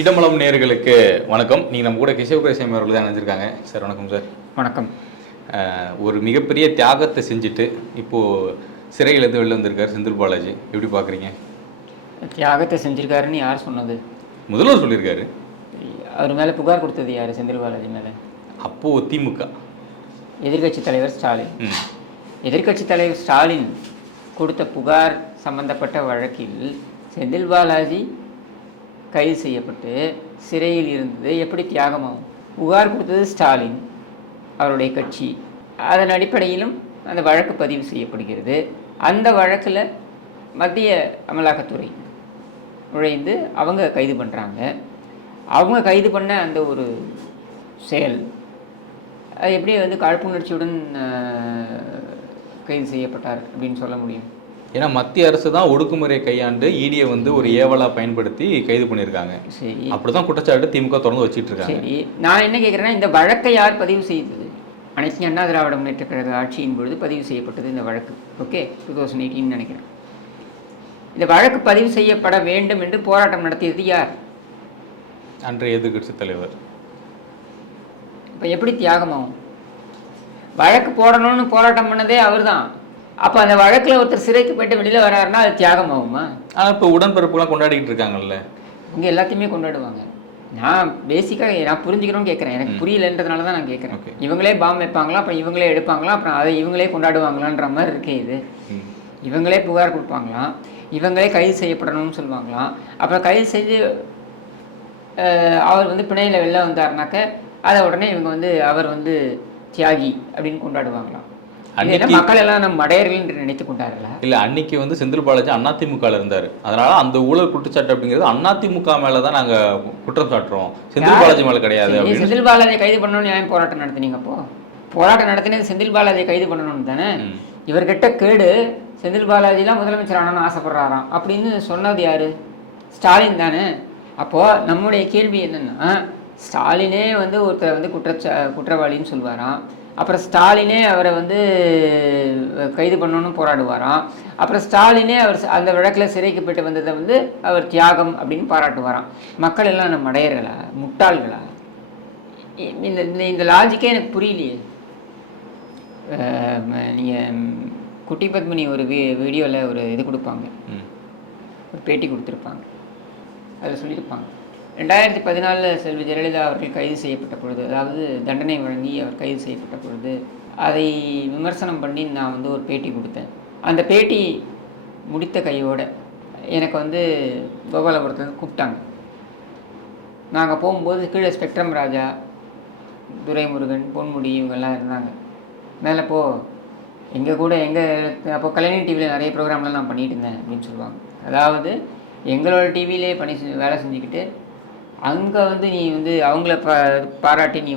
இடமலம் நேயர்களுக்கு வணக்கம். நீங்கள் நம்ம கூட கிஷோகரேசம் அவர்கள் தான் நினைச்சிருக்காங்க. சார் வணக்கம் சார். வணக்கம். ஒரு மிகப்பெரிய தியாகத்தை செஞ்சுட்டு இப்போது சிறையிலேருந்து வெளில வந்திருக்கார் செந்தில் பாலாஜி. எப்படி பார்க்குறீங்க? தியாகத்தை செஞ்சுருக்காருன்னு யார் சொன்னது? முதல்வர் சொல்லியிருக்காரு. அவர் மேலே புகார் கொடுத்தது யார்? செந்தில் பாலாஜி மேலே. அப்போது திமுக எதிர்கட்சி தலைவர் ஸ்டாலின். எதிர்கட்சி தலைவர் ஸ்டாலின் கொடுத்த புகார் சம்பந்தப்பட்ட வழக்கில் செந்தில் பாலாஜி கைது செய்யப்பட்டு சிறையில் இருந்தது எப்படி தியாகமாகும்? புகார் கொடுத்தது ஸ்டாலின், அவருடைய கட்சி. அதன் அடிப்படையிலும் அந்த வழக்கு பதிவு செய்யப்படுகிறது. அந்த வழக்கில் மத்திய அமலாக்கத்துறை நுழைந்து அவங்க கைது பண்ணுறாங்க. அவங்க கைது பண்ண அந்த ஒரு செயல் அது எப்படி காழ்ப்புணர்ச்சியுடன் கைது செய்யப்பட்டார் அப்படின்னு சொல்ல முடியும்? ஏன்னா மத்திய அரசு தான் ஒடுக்குமுறையை கையாண்டு ஈடியை ஒரு ஏவலாக பயன்படுத்தி கைது பண்ணியிருக்காங்க. சரி, அப்படிதான் குற்றச்சாட்டு திமுக தொடர்ந்து வச்சுட்டு இருக்காங்க. சரி, நான் என்ன கேட்குறேன்னா, இந்த வழக்கை யார் பதிவு செய்தது? அனைத்து அண்ணா திராவிட முன்னேற்ற கழக ஆட்சியின் பொழுது பதிவு செய்யப்பட்டது இந்த வழக்கு. ஓகே, 2018 நினைக்கிறேன். இந்த வழக்கு பதிவு செய்யப்பட வேண்டும் என்று போராட்டம் நடத்தியது யார்? அன்றைய எதிர்கட்சி தலைவர். இப்போ எப்படி தியாகமாகும்? வழக்கு போடணும்னு போராட்டம் பண்ணதே அவர் தான். அப்போ அந்த வழக்கில் ஒருத்தர் சிறைக்கு போயிட்டு வெளியில் வராருன்னா அது தியாகமாகுமா? ஆனால் இப்போ உடன்பிறப்புலாம் கொண்டாடிக்கிட்டு இருக்காங்கல்ல. இங்கே எல்லாத்தையுமே கொண்டாடுவாங்க. நான் பேசிக்காக நான் புரிஞ்சுக்கணும்னு கேட்குறேன். எனக்கு புரியலன்றதுனால தான் நான் கேட்குறேன். இவங்களே பாம்பு வைப்பாங்களா, அப்புறம் இவங்களே எடுப்பாங்களா, அப்புறம் அதை இவங்களே கொண்டாடுவாங்களான்ற மாதிரி இருக்கே இது. இவங்களே புகார் கொடுப்பாங்களாம், இவங்களே கைது செய்யப்படணும்னு சொல்லுவாங்களாம். அப்புறம் கைது செஞ்சு அவர் பிணையில் வெளில வந்தாருனாக்க அதை உடனே இவங்க அவர் தியாகி அப்படின்னு கொண்டாடுவாங்களாம். மக்கள் எல்லாம் நம்ம மடையர்கள் என்று நினைத்து கொண்டார்களா? இல்லை, அன்னைக்கு செந்தில் பாலாஜி அதிமுகவில் இருந்தார். அதனால அந்த ஊழல் குற்றச்சாட்டு அப்படிங்கிறது அதிமுக மேலே தான் நாங்கள் குற்றம் சாட்டுறோம், செந்தில் பாலாஜி மேலே கிடையாது. செந்தில் பாலாஜியை கைது பண்ணணும்னு ஏன் போராட்டம் நடத்தினீங்க? அப்போ போராட்டம் நடத்தினது செந்தில் பாலாஜியை கைது பண்ணணும்னு தானே. இவர்கிட்ட கேடு செந்தில் பாலாஜிலாம் முதலமைச்சர் ஆனான்னு ஆசைப்படுறாராம் அப்படின்னு சொன்னது யாரு? ஸ்டாலின் தானே. அப்போது நம்முடைய கேள்வி என்னென்னா, ஸ்டாலினே ஒருத்தர் குற்றவாளின்னு சொல்லுவாராம். அப்புறம் ஸ்டாலினே அவரை கைது பண்ணணும்னு போராடுவாராம். அப்புறம் ஸ்டாலினே அவர் அந்த வழக்கில் சிறைக்கு போயிட்டு வந்ததை அவர் தியாகம் அப்படின்னு பாராட்டுவாராம். மக்கள் எல்லாம் நம்ம அடையர்களா, முட்டாள்களா? இந்த லாஜிக்கே எனக்கு புரியலையே. நீங்கள் குட்டி பத்மினி ஒரு வீடியோவில் ஒரு இது கொடுப்பாங்க, ஒரு பேட்டி கொடுத்துருப்பாங்க. அதில் சொல்லியிருப்பாங்க, 2014 செல்வி ஜெயலலிதா அவர்கள் கைது செய்யப்பட்ட பொழுது, அதாவது தண்டனை வழங்கி அவர் கைது செய்யப்பட்ட பொழுது அதை விமர்சனம் பண்ணி நான் ஒரு பேட்டி கொடுத்தேன். அந்த பேட்டி முடித்த கையோடு எனக்கு கோபாலபுரத்துலேருந்து கூப்பிட்டாங்க. நாங்கள் போகும்போது கீழே ஸ்பெக்ட்ரம் ராஜா, துரைமுருகன், பொன்முடி இவங்கெல்லாம் இருந்தாங்க. மேலே எங்கள் கூட அப்போ கலைஞர் டிவியில் நிறைய ப்ரோக்ராம்லாம் நான் பண்ணிகிட்டு இருந்தேன் அப்படின்னு சொல்லுவாங்க. அதாவது எங்களோட டிவியிலே வேலை செஞ்சுக்கிட்டு அங்கே நீ அவங்கள பாராட்டி நீ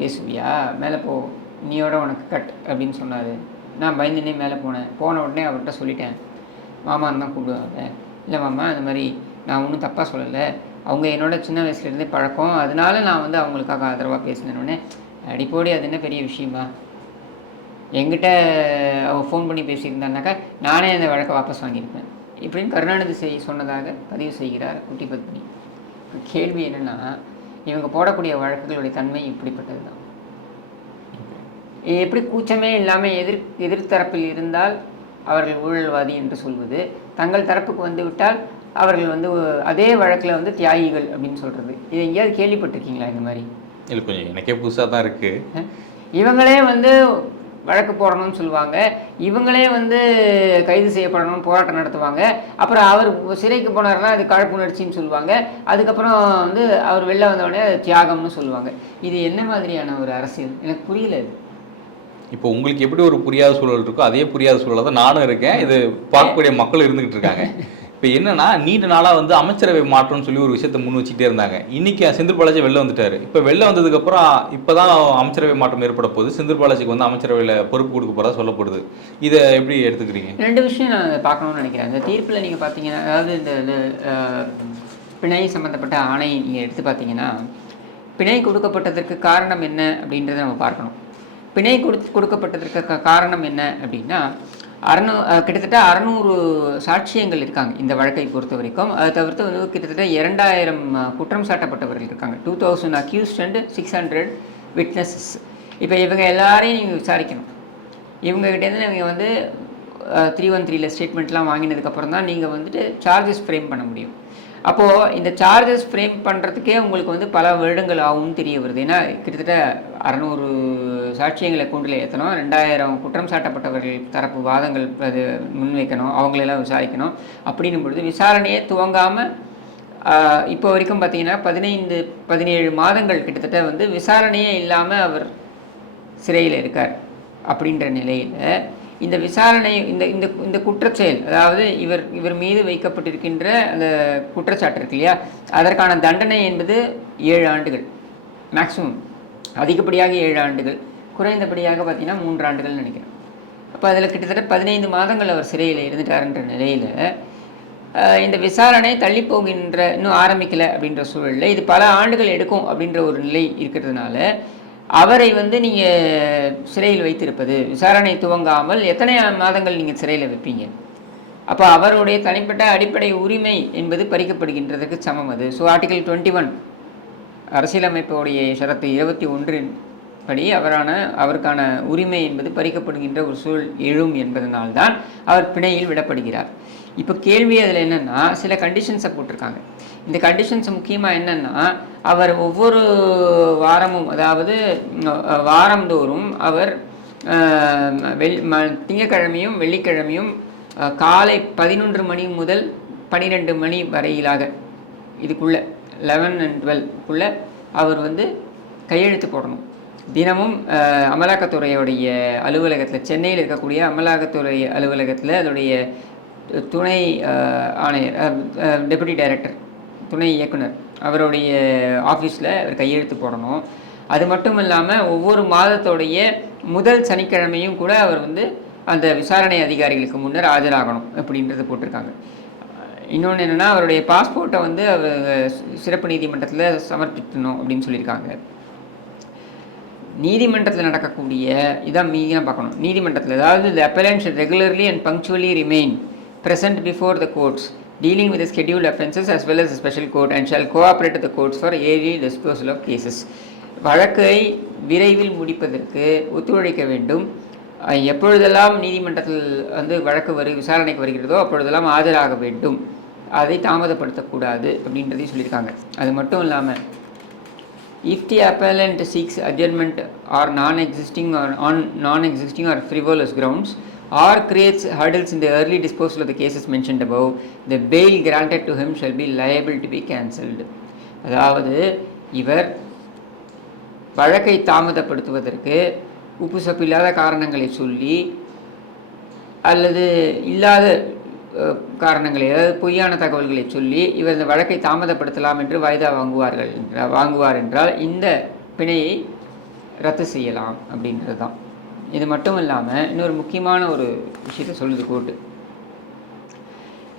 பேசுவியா? மேலே நீயோட உனக்கு கட் அப்படின்னு சொன்னார். நான் பயந்துனே மேலே போன உடனே அவர்கிட்ட சொல்லிட்டேன், மாமான்னு தான் கூப்பிடுவாங்க. இல்லை மாமா, அந்த மாதிரி நான் ஒன்றும் தப்பாக சொல்லலை, அவங்க என்னோட சின்ன வயசுலேருந்தே பழக்கம், அதனால நான் அவங்களுக்காக ஆதரவாக பேசினேன்னொடனே, அடிப்போடி அது என்ன பெரிய விஷயமா? என்கிட்ட அவன் ஃபோன் பண்ணி பேசியிருந்தானாக்கா நானே அந்த வழக்கை வாபஸ் வாங்கியிருப்பேன் இப்படின்னு கருணாநிதி சொன்னதாக பதிவு செய்கிறார் குட்டி பத்மினி. கேள்வி என்னென்னா, இவங்க போடக்கூடிய வழக்குகளுடைய தன்மை இப்படிப்பட்டது தான். எப்படி கூச்சமே இல்லாமல் எதிர்த்தரப்பில் இருந்தால் அவர்கள் ஊழல்வாதி என்று சொல்வது, தங்கள் தரப்புக்கு விட்டால் அவர்கள் அதே வழக்கில் தியாகிகள் அப்படின்னு சொல்கிறது, இதை எங்கேயாவது கேள்விப்பட்டிருக்கீங்களா? இந்த மாதிரி இல்லை, கொஞ்சம் எனக்கே புதுசாக தான் இருக்குது. இவங்களே வழக்கு போடணும்னு சொல்லுவாங்க, இவங்களே கைது செய்யப்படணும்னு போராட்டம் நடத்துவாங்க. அப்புறம் அவர் சிறைக்கு போனார்னா அது காழ்ப்புணர்ச்சின்னு சொல்லுவாங்க. அதுக்கப்புறம் அவர் வெளில வந்தவுடனே அது தியாகம்னு சொல்லுவாங்க. இது என்ன மாதிரியான ஒரு அரசியல்? எனக்கு புரியல இது. இப்போ உங்களுக்கு எப்படி ஒரு புரியாத சூழல் இருக்கோ அதே புரியாத சூழலை தான் நானும் இருக்கேன், இது பார்க்கக்கூடிய மக்கள் இருந்துகிட்டு இருக்காங்க. இப்போ என்னன்னா, நீண்ட நாளாக அமைச்சரவை மாற்றம்னு சொல்லி ஒரு விஷயத்தை முன் வச்சுக்கிட்டே இருந்தாங்க. இன்னைக்கு செந்தில் பாலாஜி வெளில வந்துட்டாரு. இப்போ வெளில வந்ததுக்கப்புறம் இப்போ தான் அமைச்சரவை மாற்றம் ஏற்பட போகுது. செந்தில் பாலாஜிக்கு அமைச்சரவையில் பொறுப்பு கொடுக்க போகிறதா சொல்லப்படுது. இதை எப்படி எடுத்துக்கிறீங்க? ரெண்டு விஷயம் நான் பார்க்கணும்னு நினைக்கிறேன். இந்த தீர்ப்பில் நீங்கள் பார்த்தீங்கன்னா, அதாவது இந்த பிணை சம்மந்தப்பட்ட ஆணையை நீங்கள் எடுத்து பார்த்தீங்கன்னா, பிணை கொடுக்கப்பட்டதற்கு காரணம் என்ன அப்படின்றத நம்ம பார்க்கணும். பிணை கொடுக்கப்பட்டதற்கு காரணம் என்ன அப்படின்னா, கிட்டத்தட்ட 600 சாட்சியங்கள் இருக்காங்க இந்த வழக்கை பொறுத்த வரைக்கும். அதை தவிர்த்து வந்து கிட்டத்தட்ட 2000 குற்றம் சாட்டப்பட்டவர்கள் இருக்காங்க. 2000 அக்யூஸ்ட் அண்ட் 600 விட்னஸஸ். இப்போ இவங்க எல்லாரையும் நீங்கள் விசாரிக்கணும். இவங்ககிட்டேருந்து நீங்கள் வந்து 313ல் ஸ்டேட்மெண்ட்லாம் வாங்கினதுக்கப்புறம் தான் நீங்கள் வந்துட்டு சார்ஜஸ் ஃப்ரேம் பண்ண முடியும். அப்போது இந்த சார்ஜஸ் ஃப்ரேம் பண்ணுறதுக்கே உங்களுக்கு வந்து பல வருடங்கள் ஆகும்னு தெரிய வருது. ஏன்னா கிட்டத்தட்ட 600 சாட்சியங்களை கூண்டில் ஏற்றணும், 2000 குற்றம் சாட்டப்பட்டவர்கள் தரப்பு வாதங்கள் அது முன்வைக்கணும், அவங்களெல்லாம் விசாரிக்கணும். அப்படின்னும் பொழுது விசாரணையே துவங்காமல் இப்போ வரைக்கும் பார்த்தீங்கன்னா 15-17 மாதங்கள் கிட்டத்தட்ட வந்து விசாரணையே இல்லாமல் அவர் சிறையில் இருக்கார். அப்படின்ற நிலையில் இந்த விசாரணை இந்த இந்த இந்த குற்றச்செயல், அதாவது இவர் மீது வைக்கப்பட்டிருக்கின்ற அந்த குற்றச்சாட்டு இருக்கு இல்லையா, அதற்கான தண்டனை என்பது 7 ஆண்டுகள் மேக்ஸிமம். அதிகப்படியாக 7 ஆண்டுகள், குறைந்தபடியாக பார்த்தீங்கன்னா 3 ஆண்டுகள் நினைக்கிறேன். அப்போ அதில் கிட்டத்தட்ட 15 மாதங்கள் அவர் சிறையில் இருந்துட்டாருன்ற நிலையில் இந்த விசாரணை தள்ளி போகின்ற, இன்னும் ஆரம்பிக்கலை அப்படின்ற சூழலில் இது பல ஆண்டுகள் எடுக்கும் அப்படின்ற ஒரு நிலை இருக்கிறதுனால அவரை வந்து நீங்கள் சிறையில் வைத்திருப்பது, விசாரணை துவங்காமல் எத்தனை மாதங்கள் நீங்கள் சிறையில் வைப்பீங்க? அப்போ அவருடைய தனிப்பட்ட அடிப்படை உரிமை என்பது பறிக்கப்படுகின்றதுக்கு சமம் அது. ஸோ ஆர்டிகல் 21 அரசியலமைப்புடைய ஷரத்து 21 படி அவருக்கான உரிமை என்பது பறிக்கப்படுகின்ற ஒரு சூழல் எழும் என்பதனால்தான் அவர் பிணையில் விடப்படுகிறார். இப்போ கேள்வி அதில் என்னென்னா, சில கண்டிஷன்ஸை போட்டிருக்காங்க. இந்த கண்டிஷன்ஸ் முக்கியமாக என்னென்னா, அவர் ஒவ்வொரு வாரமும், அதாவது வாரந்தோறும் அவர் திங்கட்கிழமையும் வெள்ளிக்கிழமையும் காலை 11 மணி முதல் 12 மணி வரையிலாக, இதுக்குள்ளே 11 and 12க்குள்ளே அவர் வந்து கையெழுத்து போடணும். தினமும் அமலாக்கத்துறையுடைய அலுவலகத்தில், சென்னையில் இருக்கக்கூடிய அமலாக்கத்துறை அலுவலகத்தில் அதோடைய துணை ஆணையர், டெபுட்டி டைரக்டர், துணை இயக்குனர், அவருடைய ஆஃபீஸில் அவர் கையெழுத்து போடணும். அது மட்டும் இல்லாமல் ஒவ்வொரு மாதத்துடைய முதல் சனிக்கிழமையும் கூட அவர் வந்து அந்த விசாரணை அதிகாரிகளுக்கு முன்னர் ஆஜராகணும் அப்படின்றது போட்டிருக்காங்க. இன்னொன்று என்னென்னா, அவருடைய பாஸ்போர்ட்டை வந்து அவர் சிறப்பு நீதிமன்றத்தில் சமர்ப்பிக்கணும் அப்படின்னு சொல்லியிருக்காங்க. நீதிமன்றத்தில் நடக்கக்கூடிய இதான் மீதியாக பார்க்கணும். நீதிமன்றத்தில், அதாவது the appellant should regularly and punctually remain present before the courts dealing with the scheduled offences as well as the special court and shall cooperate with the courts for early disposal of cases. வழக்கை விரைவில் முடிப்பதற்கு ஒத்துழைக்க வேண்டும். எப்பொழுதெல்லாம் நீதிமன்றத்தில் வந்து வழக்கு விசாரணைக்கு வருகிறதோ அப்பொழுதெல்லாம் ஆஜராக வேண்டும், அதை தாமதப்படுத்தக்கூடாது அப்படின்றதையும் சொல்லியிருக்காங்க. அது மட்டும் இல்லாமல், if the appellant seeks adjournment or non-existing or frivolous grounds or creates hurdles in the early disposal of the cases mentioned above, the bail granted to him shall be liable to be cancelled. அதாவது இவர் வழக்கை தாமதப்படுத்துவதற்கு உப்பு சப்பில்லாத காரணங்களை சொல்லி அல்லது இல்லாத காரணங்களை, அதாவது பொய்யான தகவல்களை சொல்லி இவர் இந்த வழக்கை தாமதப்படுத்தலாம் என்று வாய்தா வாங்குவார் என்றால் இந்த பிணையை ரத்து செய்யலாம் அப்படின்றது தான். இது மட்டும் இல்லாமல் இன்னொரு முக்கியமான ஒரு விஷயத்தை சொல்லுது court.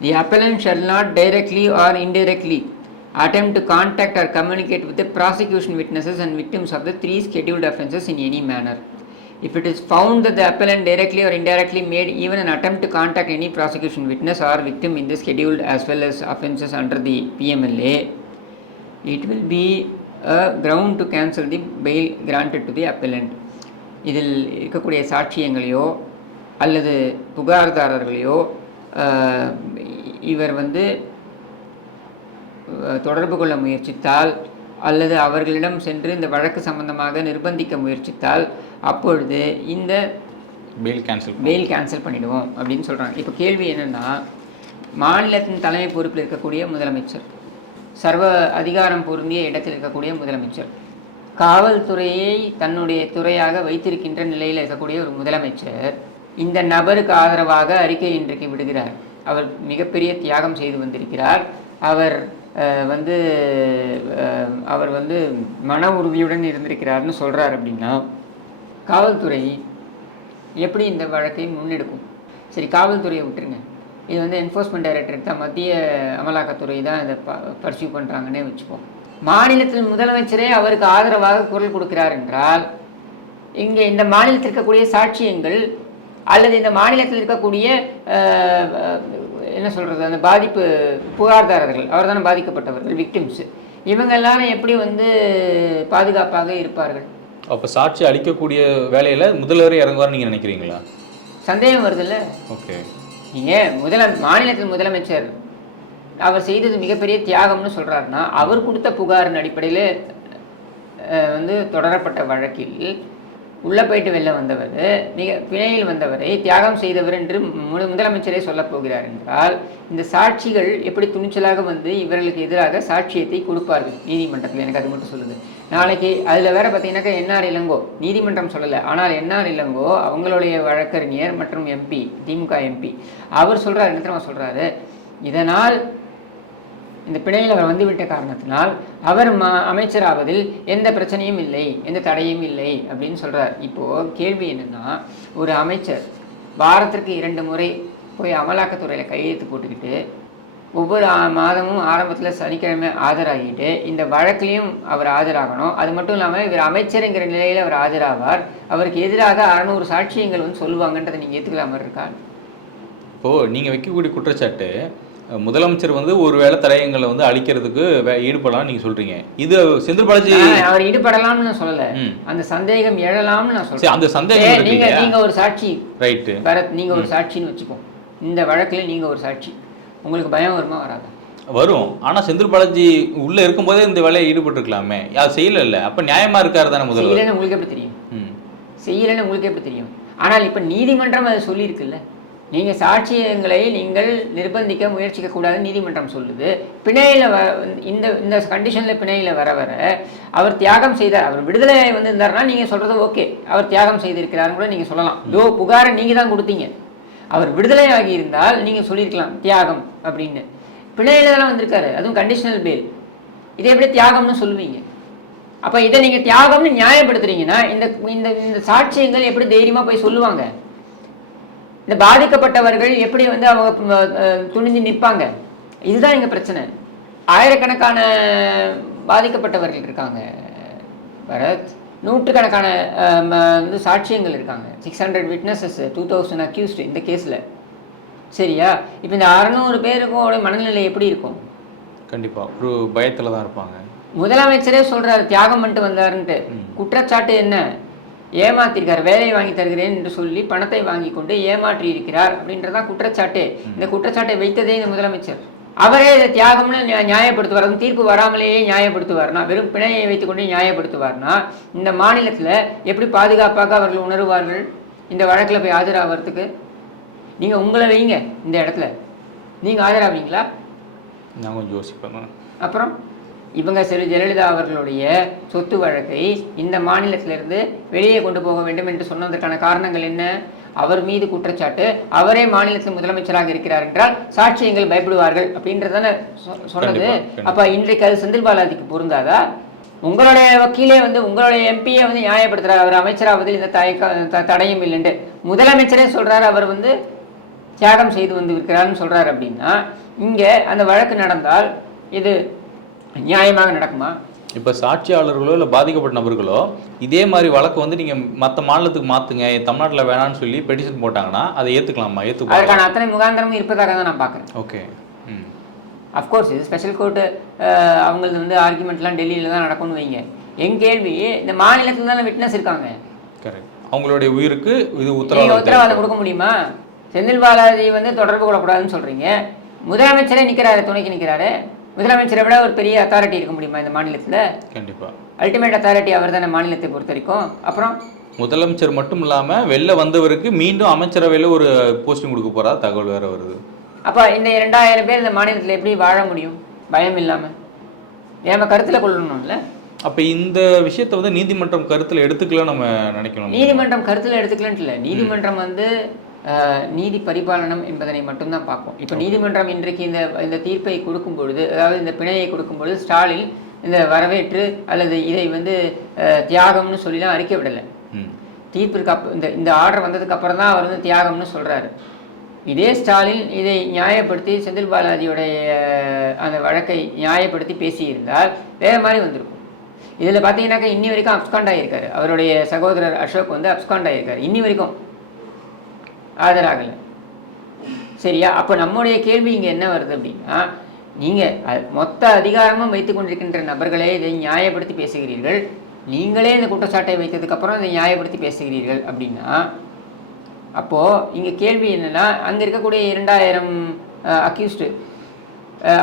The appellant shall not directly or indirectly attempt to contact or communicate with the prosecution witnesses and victims of the 3 scheduled offences in any manner. If it is found that the appellant directly or indirectly made even an attempt to contact any prosecution witness or victim in the scheduled as well as offences under the PMLA, it will be a ground to cancel the bail granted to the appellant. இதில் இருக்கக்கூடிய சாட்சியங்களையோ அல்லது புகார்தாரர்களையோ இவர் வந்து தொடர்பு கொள்ள முயற்சித்தால் அல்லது அவர்களிடம் சென்று இந்த வழக்கு சம்பந்தமாக நிர்பந்திக்க முயற்சித்தால் அப்பொழுது இந்த பெயில் கேன்சல் பண்ணிடுவோம் அப்படின்னு சொல்கிறாங்க. இப்போ கேள்வி என்னென்னா, மாநிலத்தின் தலைமை பொறுப்பில் இருக்கக்கூடிய முதலமைச்சர், சர்வ அதிகாரம் பொருந்திய இடத்தில் இருக்கக்கூடிய முதலமைச்சர், காவல்துறையை தன்னுடைய துறையாக வைத்திருக்கின்ற நிலையில் இருக்கக்கூடிய ஒரு முதலமைச்சர் இந்த நபருக்கு ஆதரவாக அறிக்கை இன்றைக்கு விடுகிறார். அவர் மிகப்பெரிய தியாகம் செய்து வந்திருக்கிறார். அவர் வந்து மன உறுதியுடன் இருந்திருக்கிறார்னு சொல்கிறார். அப்படின்னா காவல்துறை எப்படி இந்த வழக்கை முன்னெடுக்கும்? சரி, காவல்துறையை விட்டுருங்க, இது வந்து என்ஃபோர்ஸ்மெண்ட் டைரக்டரேட் தான், மத்திய அமலாக்கத்துறை தான் இதை பர்சியூ பண்ணுறாங்கன்னே வச்சுப்போம். மாநிலத்தில் முதலமைச்சரே அவருக்கு ஆதரவாக குரல் கொடுக்கிறார் என்றால் இங்கே இந்த மாநிலத்தில் இருக்கக்கூடிய சாட்சியங்கள் அல்லது இந்த மாநிலத்தில் இருக்கக்கூடிய என்ன சொல்கிறது, அந்த பாதிப்பு புகார்தாரர்கள், அவர் தானே பாதிக்கப்பட்டவர்கள், விக்டிம்ஸு, இவங்க எல்லாரும் எப்படி வந்து பாதுகாப்பாக இருப்பார்கள்? அப்போ சாட்சி அளிக்கக்கூடிய வேலையில் முதல்வரே இறங்குவார்னு நீங்கள் நினைக்கிறீங்களா? சந்தேகம் வருதுல்ல. ஓகே, நீங்கள் மாநிலத்தில் முதலமைச்சர் அவர் செய்தது மிகப்பெரிய தியாகம்னு சொல்கிறாருன்னா, அவர் கொடுத்த புகாரின் அடிப்படையில் வந்து தொடரப்பட்ட வழக்கில் உள்ளே போயிட்டு வெளில வந்தவர், பிணையில் வந்தவரை தியாகம் செய்தவர் என்று முதலமைச்சரே சொல்லப் போகிறார் என்றால், இந்த சாட்சிகள் எப்படி துணிச்சலாக வந்து இவர்களுக்கு எதிராக சாட்சியத்தை கொடுப்பார்கள் நீதிமன்றத்தில்? எனக்கு அது மட்டும் சொல்லுது. நாளைக்கு அதில் வேற பார்த்தீங்கன்னாக்கா என்ஆர் இளங்கோ, நீதிமன்றம் சொல்லலை, ஆனால் என்ஆர் இளங்கோ அவங்களுடைய வழக்கறிஞர் மற்றும் எம்பி, திமுக எம்பி, அவர் சொல்கிறார், என்ன தெரியுமா சொல்கிறாரு, இதனால் இந்த பிணையில் அவர் வந்துவிட்ட காரணத்தினால் அவர் அமைச்சராவதில் எந்த பிரச்சனையும் இல்லை, எந்த தடையும் இல்லை அப்படின்னு சொல்கிறார். இப்போது கேள்வி என்னென்னா, ஒரு அமைச்சர் வாரத்திற்கு 2 முறை போய் அமலாக்கத்துறையில் கையெழுத்து போட்டுக்கிட்டு ஒவ்வொரு மாதமும் ஆரம்பத்தில் சனிக்கிழமை ஆஜராகிட்டு இந்த வழக்கிலையும் அவர் ஆஜராகணும். அது மட்டும் இல்லாமல் இவர் அமைச்சருங்கிற நிலையில் அவர் ஆஜராவார். அவருக்கு எதிராக 600 சாட்சியங்கள் வந்து சொல்லுவாங்கன்றதை நீங்கள் ஏற்றுக்கிற மாதிரி இருக்கா? இப்போது நீங்கள் வைக்கக்கூடிய குற்றச்சாட்டு முதலமைச்சர் வந்து ஒரு வேளை தடயங்களை வந்து அழிக்கிறதுக்கு ஈடுபடலாம் நீங்க சொல்றீங்க. இது செந்தில் பாலாஜி அவர் ஈடுபடலாம்னு நான் சொல்லல, அந்த சந்தேகம் எழலாம்னு நான் சொல்றேன். அந்த சந்தேகம் நீங்க ஒரு சாட்சி, ரைட், பரத் நீங்க ஒரு சாட்சின்னு வச்சுக்கோ, இந்த வழக்குல நீங்க ஒரு சாட்சி, உங்களுக்கு பயம் வருமா வராதா? வரும். ஆனா செந்தில் பாலாஜி உள்ள இருக்கும்போதே இந்த வேலையை ஈடுபட்டு இருக்கலாமே, அது செய்யல இல்ல, அப்ப நியாயமா இருக்காரு தானே? முதல்ல செய்யலன்னு உங்களுக்கு எப்படி தெரியும்? செய்யலன்னு உங்களுக்கு எப்படி தெரியும்? ஆனால் இப்ப நீதிமன்றம் அதை சொல்லி இருக்குல்ல, நீங்கள் சாட்சியங்களை நீங்கள் நிர்பந்திக்க முயற்சிக்க கூடாதுன்னு நீதிமன்றம் சொல்லுது. பிணையில் இந்த இந்த கண்டிஷனில் பிணையில் வர அவர் தியாகம் செய்தார், அவர் விடுதலை வந்து இருந்தார்னா நீங்கள் சொல்கிறது ஓகே, அவர் தியாகம் செய்திருக்கிறாருன்னு கூட நீங்கள் சொல்லலாம். புகாரை நீங்கள் தான் கொடுத்தீங்க, அவர் விடுதலை ஆகியிருந்தால் நீங்கள் சொல்லியிருக்கலாம் தியாகம் அப்படின்னு. பிணையில் தானே வந்திருக்காரு, அதுவும் கண்டிஷனல் பேல், இதை எப்படி தியாகம்னு சொல்லுவீங்க? அப்போ இதை நீங்கள் தியாகம்னு நியாயப்படுத்துறீங்கன்னா இந்த இந்த சாட்சியங்கள் எப்படி தைரியமாக போய் சொல்லுவாங்க? இந்த பாதிக்கப்பட்டவர்கள் எப்படி வந்து அவங்க துணிஞ்சு நிற்பாங்க? இதுதான் எங்கள் பிரச்சனை. ஆயிரக்கணக்கான பாதிக்கப்பட்டவர்கள் இருக்காங்க பரத், நூற்றுக்கணக்கான வந்து சாட்சியங்கள் இருக்காங்க, 600 விட்னஸஸ், 2000 அக்யூஸ்டு இந்த கேஸில். சரியா? இப்போ இந்த 600 பேருக்கோட மனநிலை எப்படி இருக்கும்? கண்டிப்பாக ஒரு பயத்தில் தான் இருப்பாங்க. முதலமைச்சரே சொல்கிறார் தியாகம் பண்ணிட்டு வந்தாருன்ட்டு. குற்றச்சாட்டு என்ன? ஏமாத்திருக்கார், வேலையை வாங்கி தருகிறேன் என்று சொல்லி பணத்தை வாங்கி கொண்டு ஏமாற்றி இருக்கிறார் அப்படின்றதான் குற்றச்சாட்டு. இந்த குற்றச்சாட்டை வைத்ததே இந்த முதலமைச்சர். அவரே இதை தியாகம்னு நியாயப்படுத்துவார், அதுவும் தீர்ப்பு வராமலேயே நியாயப்படுத்துவார்னா, வெறும் பிணையை வைத்துக்கொண்டு நியாயப்படுத்துவார்னா, இந்த மாநிலத்தில் எப்படி பாதுகாப்பாக அவர்கள் உணருவார்கள் இந்த வழக்கில் போய் ஆஜராகிறதுக்கு? நீங்கள் உங்களை வைங்க இந்த இடத்துல, நீங்கள் ஆஜராவீங்களா? நான் கொஞ்சம் யோசிப்பேன். அப்புறம் இவங்க ஜெயலலிதா அவர்களுடைய சொத்து வழக்கை இந்த மாநிலத்திலிருந்து வெளியே கொண்டு போக வேண்டும் என்று சொன்னதற்கான காரணங்கள் என்ன? அவர் மீது குற்றச்சாட்டு, அவரே மாநிலத்தில் முதலமைச்சராக இருக்கிறார் என்றால் சாட்சியங்கள் பயப்படுவார்கள் அப்படின்றதான சொன்னது. அப்ப இன்றைக்கு அது செந்தில் பாலாஜிக்கு பொருந்தாதா? உங்களுடைய வக்கீலே வந்து உங்களுடைய எம்பியை வந்து நியாயப்படுத்துறாரு, அவர் அமைச்சராவதில் இந்த தடையும் இல்லைன்னு முதலமைச்சரே சொல்றாரு, அவர் வந்து தியாகம் செய்து வந்து இருக்கிறாருன்னு சொல்றாரு. அப்படின்னா இங்க அந்த வழக்கு நடந்தால் இது நியாயமாக நடக்குமா? இப்போ சாட்சியாளர்களோ இல்லை பாதிக்கப்பட்ட நபர்களோ இதே மாதிரி வழக்கு வந்து நீங்கள் மற்ற மாநிலத்துக்கு மாற்றுங்க, தமிழ்நாட்டில் வேணான்னு சொல்லி பெட்டிஷன் போட்டாங்கன்னா அதை ஏற்றுக்கலாமா? ஏற்றுக்கலாம். அதுக்கான அத்தனை முகாந்திரமும் இருப்பதாக தான் நான் பார்க்குறேன். ஓகே, அஃப்கோர்ஸ் இது ஸ்பெஷல் கோர்ட்டு அவங்களது வந்து ஆர்குமெண்ட்லாம் டெல்லியில் தான் நடக்கும்னு வைங்க. என் கேள்வி, இந்த மாநிலத்தில் தானே விட்னஸ் இருக்காங்க, கரெக்ட், அவங்களுடைய உயிருக்கு இது உத்தரவாதம் கொடுக்க முடியுமா? செந்தில் பாலாஜி வந்து தொடர்பு கொள்ளக்கூடாதுன்னு சொல்கிறீங்க, முதலமைச்சரே நிற்கிறாரு, துணைக்கு நிற்கிறாரு. முதலமைச்சரை விட ஒரு பெரிய அத்தாரிட்டி இருக்க முடியுமா இந்த மாநிலத்தில்? கண்டிப்பாக அல்டிமேட் அத்தாரிட்டி அவர் தானே மாநிலத்தை பொறுத்த வரைக்கும். அப்புறம் முதலமைச்சர் மட்டும் இல்லாமல் வெளில வந்தவருக்கு மீண்டும் அமைச்சரவையில் ஒரு போஸ்டிங் கொடுக்க போகிறா தகவல் வேறு வருது. அப்போ இந்த 2000 பேர் இந்த மாநிலத்தில் எப்படி வாழ முடியும் பயம் இல்லாமல்? ஏமா கருத்தில் கொள்ளணும்ல. அப்போ இந்த விஷயத்தை வந்து நீதிமன்றம் கருத்தில் எடுத்துக்கலாம் நம்ம நினைக்கணும். நீதிமன்றம் கருத்தில் எடுத்துக்கலன்ட்டு இல்லை, நீதிமன்றம் வந்து நீதி பரிபாலனம் என்பதனை மட்டும்தான் பார்ப்போம். இப்போ நீதிமன்றம் இன்றைக்கு இந்த தீர்ப்பை கொடுக்கும் பொழுது, அதாவது இந்த பிணையை கொடுக்கும் பொழுது ஸ்டாலின் இந்த வரவேற்று அல்லது இதை வந்து தியாகம்னு சொல்லிலாம் அறிக்கை விடலை. தீர்ப்பிற்கு இந்த ஆர்டர் வந்ததுக்கு அப்புறம் தான் அவர் வந்து தியாகம்னு சொல்கிறாரு. இதே ஸ்டாலின் இதை நியாயப்படுத்தி செந்தில் பாலாஜியோடைய அந்த வழக்கை நியாயப்படுத்தி பேசியிருந்தால் வேறு மாதிரி வந்திருக்கும். இதில் பார்த்தீங்கன்னாக்கா இன்னி வரைக்கும் அப்ஸ்காண்ட் ஆகியிருக்காரு, அவருடைய சகோதரர் அசோக் வந்து அப்ஸ்காண்ட் ஆகியிருக்காரு இன்னி வரைக்கும். ஆஜராகலை. சரியா? அப்போ நம்முடைய கேள்வி இங்கே என்ன வருது அப்படின்னா, நீங்கள் மொத்த அதிகாரமும் வைத்து கொண்டிருக்கின்ற நபர்களே இதை நியாயப்படுத்தி பேசுகிறீர்கள், நீங்களே இந்த குற்றச்சாட்டை வைத்ததுக்கப்புறம் இதை நியாயப்படுத்தி பேசுகிறீர்கள் அப்படின்னா, அப்போது இங்கே கேள்வி என்னென்னா, அங்கே இருக்கக்கூடிய 2000 அக்யூஸ்டு,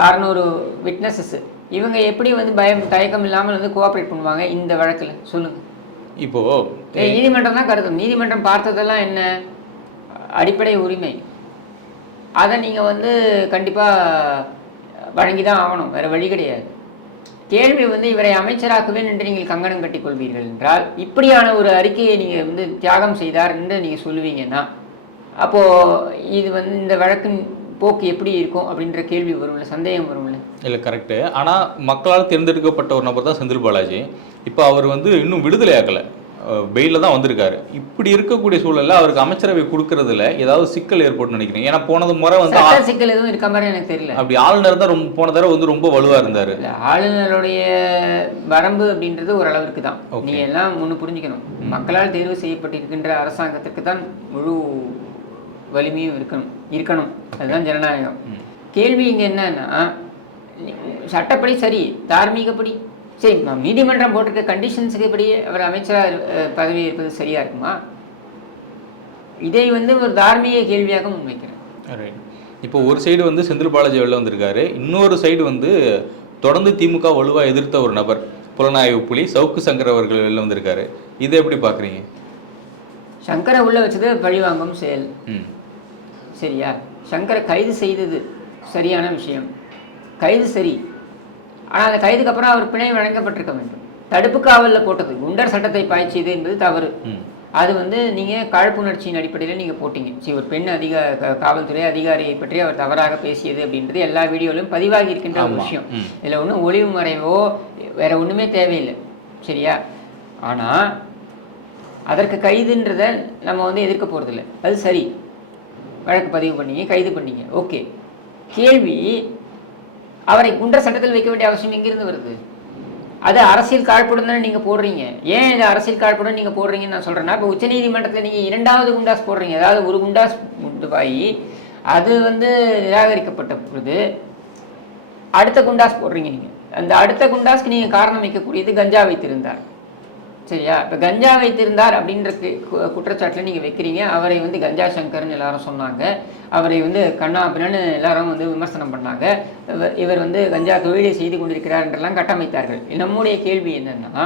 600 விட்னஸஸ், இவங்க எப்படி வந்து தயக்கம் இல்லாமல் வந்து கோஆப்ரேட் பண்ணுவாங்க இந்த வழக்கில்? சொல்லுங்கள். இப்போது நீதிமன்றம் தான் கருதும். நீதிமன்றம் பார்த்ததெல்லாம் என்ன? அடிப்படை உரிமை. அதை நீங்கள் வந்து கண்டிப்பாக வழங்கி தான் ஆகணும், வேறு வழி கிடையாது. கேள்வி வந்து இவரை அமைச்சராக்குவேன் என்று நீங்கள் கங்கணம் கட்டி கொள்வீர்கள் என்றால், இப்படியான ஒரு அறிக்கையை நீங்கள் வந்து தியாகம் செய்தார் என்று நீங்கள் சொல்லுவீங்கன்னா, அப்போது இது வந்து இந்த வழக்கின் போக்கு எப்படி இருக்கும் அப்படின்ற கேள்வி வரும்ல, சந்தேகம் வரும்ல. இல்லை, கரெக்டு. ஆனால் மக்களால் தேர்ந்தெடுக்கப்பட்ட ஒரு நபர் தான் செந்தில் பாலாஜி. இப்போ அவர் வந்து இன்னும் விடுதலை ஆகலை, பெயிலில் தான் வந்திருக்காரு. இப்படி இருக்கக்கூடிய சூழலில் அவருக்கு அமைச்சரவை கொடுக்கறதுல ஏதாவது சிக்கல் ஏற்பட்டு நினைக்கிறேன். ஏன்னா போனது முறை வந்து சிக்கல் எதுவும் இருக்க மாதிரி எனக்கு தெரியல. அப்படி ஆளுநர் தான் போன தடவை வந்து ரொம்ப வலுவாக இருந்தார். ஆளுநருடைய வரம்பு அப்படின்றது ஓரளவிற்கு தான். நீங்கள் எல்லாம் ஒன்று புரிஞ்சுக்கணும், மக்களால் தேர்வு செய்யப்பட்டிருக்கின்ற அரசாங்கத்துக்கு தான் முழு வலிமையும் இருக்கணும். அதுதான் ஜனநாயகம். கேள்வி இங்கே என்னன்னா, சட்டப்படி சரி, தார்மீகப்படி சரி, நீதிமன்றம் போட்டிருக்க கண்டிஷன்ஸுக்கு படி அவர் அமைச்சராக பதவி இருப்பது சரியா இருக்குமா? இதை வந்து ஒரு தார்மீக கேள்வியாக முன்வைக்கிறேன். இப்போ ஒரு சைடு வந்து செந்தில் பாலாஜி வெளில வந்திருக்காரு, இன்னொரு சைடு வந்து தொடர்ந்து திமுக வலுவாக எதிர்த்த ஒரு நபர், புலனாய்வு புலி சவுக்கு சங்கர் அவர்கள் வெளில வந்திருக்காரு. இதை எப்படி பார்க்குறீங்க? சங்கரை உள்ள வச்சது பழிவாங்கும் செயல். சரியா? சங்கரை கைது செய்தது சரியான விஷயம், கைது சரி. ஆனால் அந்த கைதுக்கு அப்புறம் அவர் பிணை வழங்கப்பட்டிருக்க வேண்டும். தடுப்பு காவலில் போட்டது, குண்டர் சட்டத்தை பாய்ச்சியது என்பது தவறு. அது வந்து நீங்கள் காழ்ப்புணர்ச்சியின் அடிப்படையில் நீங்கள் போட்டீங்க. சரி, ஒரு பெண் காவல்துறை அதிகாரியை பற்றி அவர் தவறாக பேசியது அப்படின்றது எல்லா வீடியோலையும் பதிவாகி இருக்கின்ற ஒரு விஷயம். இதில் ஒன்றும் ஒளிவு மறைவோ வேற ஒன்றுமே தேவையில்லை. சரியா? ஆனால் அதற்கு கைதுன்றதை நம்ம வந்து எதிர்க்க போகிறதில்ல. அது சரி, வழக்கு பதிவு பண்ணீங்க, கைது பண்ணீங்க, ஓகே. கேள்வி, அவரை குண்டர் சட்டத்தில் வைக்க வேண்டிய அவசியம் எங்கிருந்து வருது? அது அரசியல் காழ்ப்புடன் தானே நீங்கள் போடுறீங்க. ஏன் இது அரசியல் காழ்ப்புடன் நீங்கள் போடுறீங்கன்னு நான் சொல்கிறேன்னா, இப்போ உச்சநீதிமன்றத்தில் நீங்கள் 2வது குண்டாஸ் போடுறீங்க. அதாவது ஒரு குண்டாஸ் முட்டுவாயி அது வந்து நிராகரிக்கப்பட்ட பொழுது அடுத்த குண்டாஸ் போடுறீங்க. நீங்கள் அந்த அடுத்த குண்டாஸ்க்கு நீங்கள் காரணம் வைக்கக்கூடியது கஞ்சா வைத்திருந்தார். சரியா? இப்போ கஞ்சா வைத்திருந்தார் அப்படின்ற குற்றச்சாட்டில் நீங்கள் வைக்கிறீங்க. அவரை வந்து கஞ்சா சங்கர்னு எல்லாரும் சொன்னாங்க, அவரை வந்து கண்ணா அப்படின்னு எல்லாரும் வந்து விமர்சனம் பண்ணாங்க, இவர் வந்து கஞ்சா தொழிலை செய்து கொண்டிருக்கிறார் என்றெல்லாம் கட்டமைத்தார்கள். நம்முடைய கேள்வி என்னன்னா,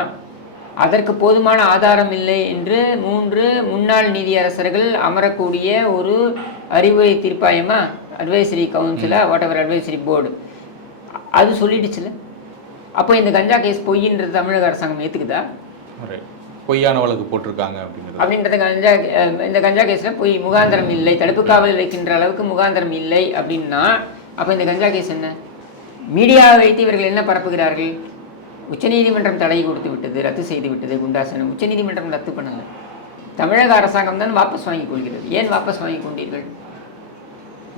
அதற்கு போதுமான ஆதாரம் இல்லை என்று 3 முன்னாள் நீதியரசர்கள் அமரக்கூடிய ஒரு அறிவுரை தீர்ப்பாயமா, அட்வைசரி கவுன்சிலா, வாட் எவர் அட்வைசரி போர்டு, அது சொல்லிடுச்சுல. அப்போ இந்த கஞ்சா கேஸ் பொய்ன்றது தமிழக அரசாங்கம் ஏற்றுக்குதா? பொய்யான வழக்கு போட்டிருக்காங்க அப்படின்றது இந்த கஞ்சா கேஸில் பொய், முகாந்திரம் இல்லை, தடுப்பு காவலில் வைக்கின்ற அளவுக்கு முகாந்திரம் இல்லை அப்படின்னா, அப்போ இந்த கஞ்சா கேஸ் என்ன? மீடியாவை வைத்து இவர்கள் என்ன பரப்புகிறார்கள்? உச்சநீதிமன்றம் தடை கொடுத்து விட்டது, ரத்து செய்து விட்டது குண்டாசனம். உச்சநீதிமன்றம் ரத்து பண்ணலை, தமிழக அரசாங்கம் தான் வாபஸ் வாங்கி கொள்கிறது. ஏன் வாபஸ் வாங்கி கொண்டீர்கள்?